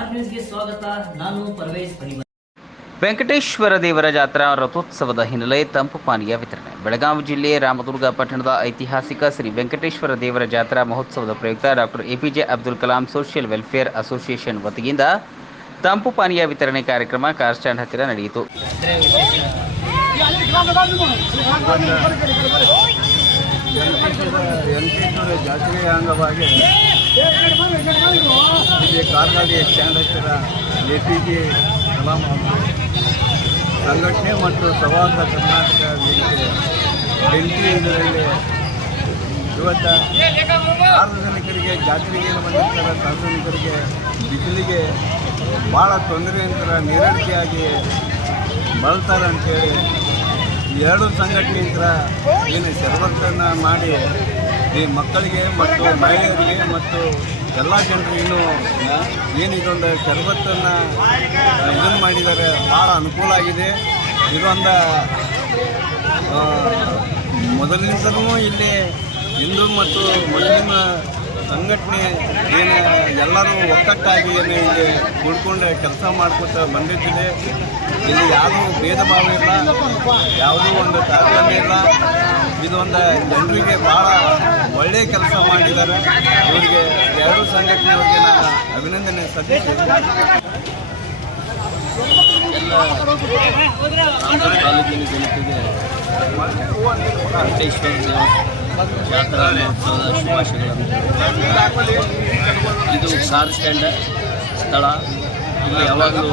R ನ್ಯೂಸ್ಗೆ ಸ್ವಾಗತ ನಾನು ಪರ್ವೇಶ್ ಪರಿಮಳ ವೆಂಕಟೇಶ್ವರ ದೇವರ ಜಾತ್ರಾ ರಥೋತ್ಸವದ ಹಿನ್ನೆಲೆ ತಂಪು ಪಾನೀಯ ವಿತರಣೆ ಬೆಳಗಾವಿ ಜಿಲ್ಲೆ ರಾಮದುರ್ಗ ಪಟ್ಟಣದ ಐತಿಹಾಸಿಕ ಶ್ರೀ ವೆಂಕಟೇಶ್ವರ ದೇವರ ಜಾತ್ರಾ ಮಹೋತ್ಸವದ ಪ್ರಯುಕ್ತ doctor APJ Abdul Kalam social welfare association ವತಿಯಿಂದ ತಂಪು ಪಾನೀಯ ವಿತರಣೆ ಕಾರ್ಯಕ್ರಮ ಕಾರ್ ಸ್ಟ್ಯಾಂಡ್ ಹತ್ತಿರ ನಡೆಯಿತು ವೆಂಕಟೇಶ್ವರ ಜಾತ್ರೆಯ ಅಂಗವಾಗಿ ಇಲ್ಲಿ ಸ್ಟ್ಯಾಂಡ್ ಹತ್ತಿರ ಎ ಪಿ ಜಿ ಕಲಾಂ ಸಂಘಟನೆ ಮತ್ತು ಪ್ರವಾಸ ಕರ್ನಾಟಕ ವೇದಿಕೆ ಬೆಂಕಿ ಇದರಲ್ಲಿ ಇವತ್ತು ಸಾರ್ವಜನಿಕರಿಗೆ ಜಾತ್ರೆಗೆ ಬಂದಿರ್ತಾರೆ ಸಾರ್ವಜನಿಕರಿಗೆ ಬಿಸಿಲಿಗೆ ಭಾಳ ಅಂತ ನೀರಡಿಕೆಯಾಗಿ ಬಳಸ್ತಾರೆ ಅಂತೇಳಿ ಎರಡು ಸಂಘಟನೆಯಿಂದ ಏನು ಸರ್ವರ್ತನ ಮಾಡಿ ಈ ಮಕ್ಕಳಿಗೆ ಮತ್ತು ಮಹಿಳೆಯರಿಗೆ ಮತ್ತು ಎಲ್ಲ ಜನರಿಗೂ ಏನು ಇದೊಂದು ಶರಬತ್ತನ್ನು ಇದನ್ನು ಮಾಡಿದ್ದಾರೆ, ಭಾಳ ಅನುಕೂಲ ಆಗಿದೆ. ಇದೊಂದು ಮೊದಲಿನಿಂದಲೂ ಇಲ್ಲಿ ಹಿಂದೂ ಮತ್ತು ಮುಸ್ಲಿಂ ಸಂಘಟನೆ ಏನು ಎಲ್ಲರೂ ಒಕ್ಕಟ್ಟಾಗಿ ಏನು ಇಲ್ಲಿ ಉಳ್ಕೊಂಡು ಕೆಲಸ ಮಾಡ್ಕೊತ ಬಂದಿದ್ದೀವಿ. ಇಲ್ಲಿ ಯಾವುದೂ ಭೇದ ಭಾವ ಇಲ್ಲ, ಯಾವುದೂ ಒಂದು ತಾರತಮ್ಯ ಇಲ್ಲ. ಇದೊಂದು ಜನರಿಗೆ ಭಾಳ ಒಳ್ಳೆಯ ಕೆಲಸ ಮಾಡಿದ್ದಾರೆ. ಇವರಿಗೆ ಎರಡೂ ಸಂಘಟನೆಯವರಿಗೆ ನಾನು ಅಭಿನಂದನೆ ಸಲ್ಲಿಸ್ತೇನೆ ತಾಲೂಕಿನ ಜನತೆಗೆ ವೆಂಕಟೇಶ್ವರ ದೇವ ಜಾತ್ರಾ ಶುಭಾಶಯಗಳನ್ನು ಇದು ಕಾರ್ ಸ್ಟ್ಯಾಂಡ್ ಸ್ಥಳ. ಇಲ್ಲಿ ಯಾವಾಗಲೂ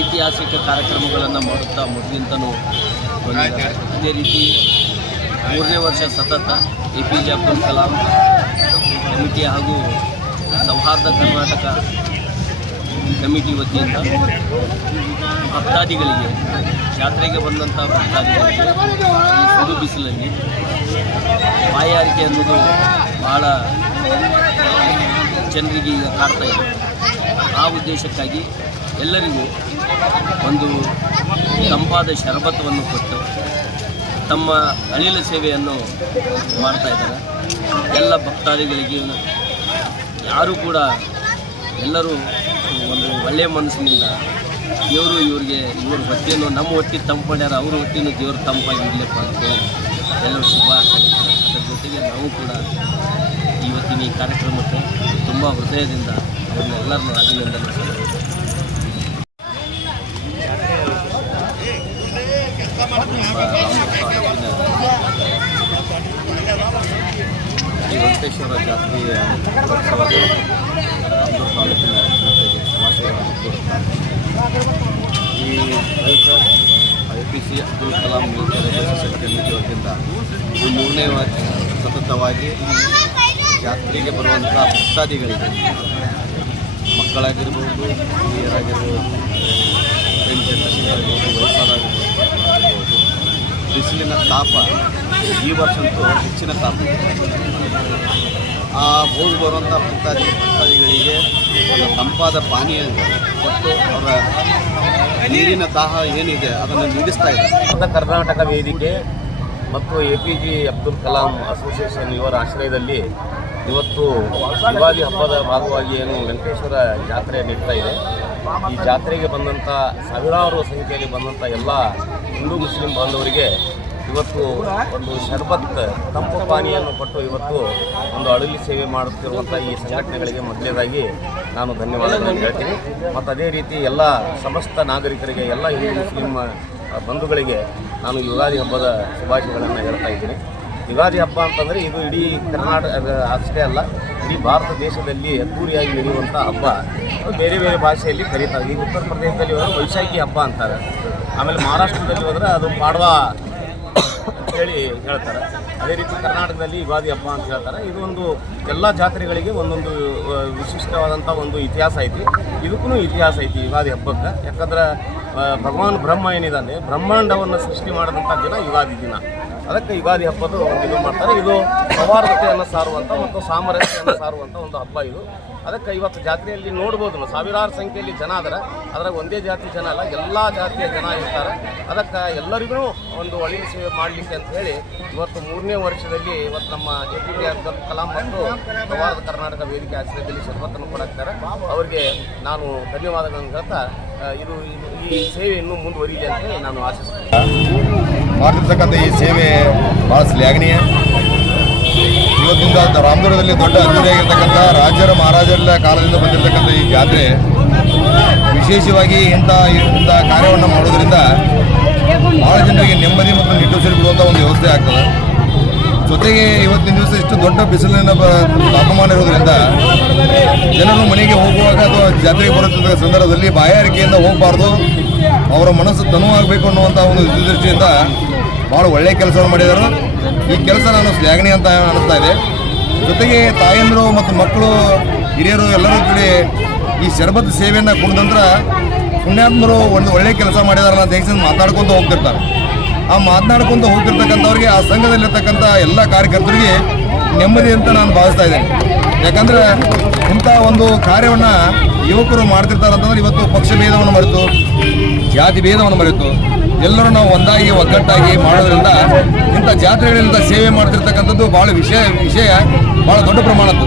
ಐತಿಹಾಸಿಕ ಕಾರ್ಯಕ್ರಮಗಳನ್ನು ಮಾಡುತ್ತಾ ಬಂದಿದ್ದಾರೆ. ಅದೇ ರೀತಿ ಮೂರನೇ ವರ್ಷ ಸತತ A P J Abdul Kalam, committee ಹಾಗೂ ಸೌಹಾರ್ದ ಕರ್ನಾಟಕ ಕಮಿಟಿ ವತಿಯಿಂದ ಭಕ್ತಾದಿಗಳಿಗೆ, ಜಾತ್ರೆಗೆ ಬಂದಂಥ ಭಕ್ತಾದಿಗಳಿಗೆ ಬಿಸಿಲಲ್ಲಿ ಬಾಯಾರಿಕೆ ಅನ್ನೋದು ಬಹಳ ಜನರಿಗೆ ಈಗ ಕಾಡ್ತಾ ಇದೆ. ಆ ಉದ್ದೇಶಕ್ಕಾಗಿ ಎಲ್ಲರಿಗೂ ಒಂದು ತಂಪಾದ ಶರಬತ್ತವನ್ನು ಕೊಟ್ಟು ತಮ್ಮ ಅನಿಲ ಸೇವೆಯನ್ನು ಮಾಡ್ತಾ ಇದ್ದಾರೆ. ಎಲ್ಲ ಭಕ್ತಾದಿಗಳಿಗೆ ಯಾರೂ ಕೂಡ ಎಲ್ಲರೂ ಒಂದು ಒಳ್ಳೆಯ ಮನಸ್ಸಿನಿಂದ ದೇವರು ಇವರಿಗೆ ಇವ್ರ ಹೊಟ್ಟೆಯನ್ನು ನಮ್ಮ ಹೊಟ್ಟೆ ತಂಪು ಮಾಡ್ಯಾರ ಅವ್ರ ಹೊಟ್ಟೆನೂ ದೇವ್ರ ತಂಪಾಗಿ ಇರಲಿಪ್ಪ ಅಂತೇಳಿ ಎಲ್ಲರೂ ಶುಭ ಜೊತೆಗೆ ನಾವು ಕೂಡ ಇವತ್ತಿನ ಈ ಕಾರ್ಯಕ್ರಮಕ್ಕೆ ತುಂಬ ಹೃದಯದಿಂದ ಅವರನ್ನೆಲ್ಲರನ್ನೂ ಅಭಿನಂದನೆ ಈ ವೆಂಕಟೇಶ್ವರ ಜಾತ್ರೆಯ ತಾಲೂಕಿನ ಈ I P C Abdul Kalam committee ವತಿಯಿಂದ ಮೂರನೇ ವರ್ಷ ಸತತವಾಗಿ ಜಾತ್ರೆಗೆ ಬರುವಂಥ ಭಕ್ತಾದಿಗಳಿಗೆ, ಮಕ್ಕಳಾಗಿರ್ಬೋದು, ಹಿರಿಯರಾಗಿರ್ಬೋದು ಫ್ರೆಂಡ್ ಜನರೇಷನ್ ವಯಸ್ಸಾಗಿರ್ಬೋದು ಬಿಸಿಲಿನ ತಾಪ, ಈ ವರ್ಷಂತೂ ಹೆಚ್ಚಿನ ತಾಪ. ಆ ಹೋಗಿ ಬರುವಂಥ ಭಕ್ತಾದಿ ಭಕ್ತಾದಿಗಳಿಗೆ ಒಂದು ತಂಪಾದ ಪಾನೀಯ ಮತ್ತು ಅವರ ನೀರಿನ ದಾಹ ಏನಿದೆ ಅದನ್ನು ನಿಲ್ಲಿಸ್ತಾ ಇದೆ ಕರ್ನಾಟಕ ವೇದಿಕೆ ಮತ್ತು A P J Abdul Kalam association ಇವರ ಆಶ್ರಯದಲ್ಲಿ ಇವತ್ತು ಯುಗಾದಿ ಹಬ್ಬದ ಭಾಗವಾಗಿ ಏನು ವೆಂಕಟೇಶ್ವರ ಜಾತ್ರೆ ನಡೀತಾ ಇದೆ. ಈ ಜಾತ್ರೆಗೆ ಬಂದಂಥ ಸಾವಿರಾರು ಸಂಖ್ಯೆಯಲ್ಲಿ ಬಂದಂಥ ಎಲ್ಲ ಹಿಂದೂ ಮುಸ್ಲಿಂ ಬಾಂಧವರಿಗೆ ಇವತ್ತು ಒಂದು ಶರ್ಬತ್, ತಂಪು ಪಾನೀಯನ್ನು ಕೊಟ್ಟು ಇವತ್ತು ಒಂದು ಅಡುಗೆ ಸೇವೆ ಮಾಡುತ್ತಿರುವಂಥ ಈ ಸಂಘಟನೆಗಳಿಗೆ ಮೊದಲನೇದಾಗಿ ನಾನು ಧನ್ಯವಾದಗಳನ್ನು ಹೇಳ್ತೀನಿ. ಮತ್ತು ಅದೇ ರೀತಿ ಎಲ್ಲ ಸಮಸ್ತ ನಾಗರಿಕರಿಗೆ, ಎಲ್ಲ ಹಿಂದೂ ಮುಸ್ಲಿಂ ಬಂಧುಗಳಿಗೆ ನಾನು ಯುಗಾದಿ ಹಬ್ಬದ ಶುಭಾಶಯಗಳನ್ನು ಹೇಳ್ತಾ ಇದ್ದೀನಿ. ಯುಗಾದಿ ಹಬ್ಬ ಅಂತಂದರೆ ಇದು ಇಡೀ ಕರ್ನಾಟಕ ಅಷ್ಟೇ ಅಲ್ಲ, ಇಡೀ ಭಾರತ ದೇಶದಲ್ಲಿ ಅದ್ದೂರಿಯಾಗಿ ನಡೆಯುವಂಥ ಹಬ್ಬ. ಬೇರೆ ಬೇರೆ ಭಾಷೆಯಲ್ಲಿ ಕರೀತಾರೆ ಈಗ ಉತ್ತರ ಪ್ರದೇಶದಲ್ಲಿ ಹೋದರೆ ವೈಶಾಖಿ ಹಬ್ಬ ಅಂತಾರೆ. ಆಮೇಲೆ ಮಹಾರಾಷ್ಟ್ರದಲ್ಲಿ ಹೋದರೆ ಅದು ಪಾಡ್ವಾ ಅಂತೇಳಿ ಹೇಳ್ತಾರೆ. ಅದೇ ರೀತಿ ಕರ್ನಾಟಕದಲ್ಲಿ ಯುಗಾದಿ ಹಬ್ಬ ಅಂತ ಹೇಳ್ತಾರೆ. ಇದು ಒಂದು ಎಲ್ಲ ಜಾತ್ರೆಗಳಿಗೆ ಒಂದೊಂದು ವಿಶಿಷ್ಟವಾದಂಥ ಒಂದು ಇತಿಹಾಸ ಐತಿ. ಇದಕ್ಕೂ ಇತಿಹಾಸ ಐತಿ ಯುಗಾದಿ ಹಬ್ಬಕ್ಕೆ. ಯಾಕಂದ್ರೆ ಭಗವಾನ್ ಬ್ರಹ್ಮ ಏನಿದ್ದಾನೆ ಬ್ರಹ್ಮಾಂಡವನ್ನು ಸೃಷ್ಟಿ ಮಾಡಿದಂಥ ದಿನ ಯುಗಾದಿ ದಿನ. ಅದಕ್ಕೆ ಯುಗಾದಿ ಹಬ್ಬದ ಇದು ಮಾಡ್ತಾರೆ. ಇದು ಸೌಹಾರ್ದತೆಯನ್ನು ಸಾರುವಂಥ ಮತ್ತು ಸಾಮರಸ್ಯವನ್ನು ಸಾರುವಂಥ ಒಂದು ಹಬ್ಬ ಇದು. ಅದಕ್ಕೆ ಇವತ್ತು ಜಾತ್ರೆಯಲ್ಲಿ ನೋಡ್ಬೋದು ನಾವು. ಸಾವಿರಾರು ಸಂಖ್ಯೆಯಲ್ಲಿ ಜನ ಅದರ ಅದ್ರಾಗ ಒಂದೇ ಜಾತಿ ಜನ ಅಲ್ಲ, ಎಲ್ಲ ಜಾತಿಯ ಜನ ಇರ್ತಾರೆ. ಅದಕ್ಕೆ ಎಲ್ಲರಿಗೂ ಒಂದು ಒಳ್ಳೆಯ ಸೇವೆ ಮಾಡಲಿಕ್ಕೆ ಅಂತ ಹೇಳಿ ಇವತ್ತು ಮೂರನೇ ವರ್ಷದಲ್ಲಿ ಇವತ್ತು ನಮ್ಮ ಜೆ ಅಬ್ದುಲ್ ಕಲಾಂ ಮತ್ತು ಸೌಹಾರ್ದ ಕರ್ನಾಟಕ ವೇದಿಕೆ ಆಶ್ರಯದಲ್ಲಿ ಶರ್ಬತ್ತನ್ನು ಕೊಡಾಕ್ತಾರೆ. ಅವರಿಗೆ ನಾನು ಧನ್ಯವಾದಗಳನ್ನು ಹೇಳ್ತಾ ಇದು ಇದು- ಈ ಸೇವೆ ಇನ್ನೂ ಮುಂದುವರಿಯಲಿ ಅಂತ ನಾನು ಆಶಿಸ್ತೀನಿ. ಮಾಡ್ತಿರ್ತಕ್ಕಂಥ ಈ ಸೇವೆ ಭಾಳ ಶ್ಲಾಘನೀಯ. ಇವತ್ತಿಂದ ರಾಮದುರ್ಗದಲ್ಲಿ ದೊಡ್ಡ ಅದ್ದೂರಿಯಾಗಿರ್ತಕ್ಕಂಥ ರಾಜರ ಮಹಾರಾಜರ ಕಾಲದಿಂದ ಬಂದಿರತಕ್ಕಂಥ ಈ ಜಾತ್ರೆ ವಿಶೇಷವಾಗಿ ಇಂಥ ಇಂಥ ಕಾರ್ಯವನ್ನು ಮಾಡೋದರಿಂದ ಭಾಳ ಜನರಿಗೆ ನೆಮ್ಮದಿ ಮತ್ತು ನಿಟ್ಟುಸಿರು ಬಿಡುವಂಥ ಒಂದು ವ್ಯವಸ್ಥೆ ಆಗ್ತದೆ. ಜೊತೆಗೆ ಇವತ್ತಿನ ದಿವಸ ಇಷ್ಟು ದೊಡ್ಡ ಬಿಸಿಲಿನ ತಾಪಮಾನ ಇರೋದ್ರಿಂದ ಜನರು ಮನೆಗೆ ಹೋಗುವಾಗ ಅಥವಾ ಜಾತ್ರೆಗೆ ಬರುತ್ತಿದ್ದ ಸಂದರ್ಭದಲ್ಲಿ ಬಾಯಾರಿಕೆಯಿಂದ ಹೋಗಬಾರ್ದು. ಅವರ ಮನಸ್ಸು ತನುವಾಗಬೇಕು ಅನ್ನುವಂಥ ಒಂದು ದೃಷ್ಟಿಯಿಂದ ಭಾಳ ಒಳ್ಳೆಯ ಕೆಲಸವನ್ನು ಮಾಡಿದರು ಈ ಕೆಲಸ ನಾನು ಶ್ಲಾಘನೆ ಅಂತ ಅನ್ನಿಸ್ತಾ ಇದೆ. ಜೊತೆಗೆ ತಾಯಂದಿರು ಮತ್ತು ಮಕ್ಕಳು, ಹಿರಿಯರು ಎಲ್ಲರೂ ಕೂಡಿ ಈ ಶರಬತ್ ಸೇವೆಯನ್ನು ಕುಡಿದ ಪುಣ್ಯಾತ್ಮರು ಒಂದು ಒಳ್ಳೆಯ ಕೆಲಸ ಮಾಡಿದಾರ ಅಂತ ಹೇಳಿ ಮಾತಾಡ್ಕೊಂತ ಹೋಗ್ತಿರ್ತಾರೆ. ಆ ಮಾತನಾಡ್ಕೊಂತ ಹೋಗ್ತಿರ್ತಕ್ಕಂಥವ್ರಿಗೆ, ಆ ಸಂಘದಲ್ಲಿರ್ತಕ್ಕಂಥ ಎಲ್ಲ ಕಾರ್ಯಕರ್ತರಿಗೆ ನೆಮ್ಮದಿ ಅಂತ ನಾನು ಭಾವಿಸ್ತಾ ಇದ್ದೇನೆ. ಯಾಕಂದರೆ ಇಂಥ ಒಂದು ಕಾರ್ಯವನ್ನು ಯುವಕರು ಮಾಡ್ತಿರ್ತಾರೆ ಅಂತಂದ್ರೆ ಇವತ್ತು ಪಕ್ಷ ಭೇದವನ್ನು ಮರೆತು ಜಾತಿ ಭೇದವನ್ನು ಮರೆತು ಎಲ್ಲರೂ ನಾವು ಒಂದಾಗಿ, ಒಗ್ಗಟ್ಟಾಗಿ ಮಾಡೋದ್ರಿಂದ ಇಂಥ ಜಾತ್ರೆಗಳಿಂದ ಸೇವೆ ಮಾಡ್ತಿರ್ತಕ್ಕಂಥದ್ದು ಭಾಳ ವಿಷಯ ವಿಷಯ, ಭಾಳ ದೊಡ್ಡ ಪ್ರಮಾಣದ್ದು.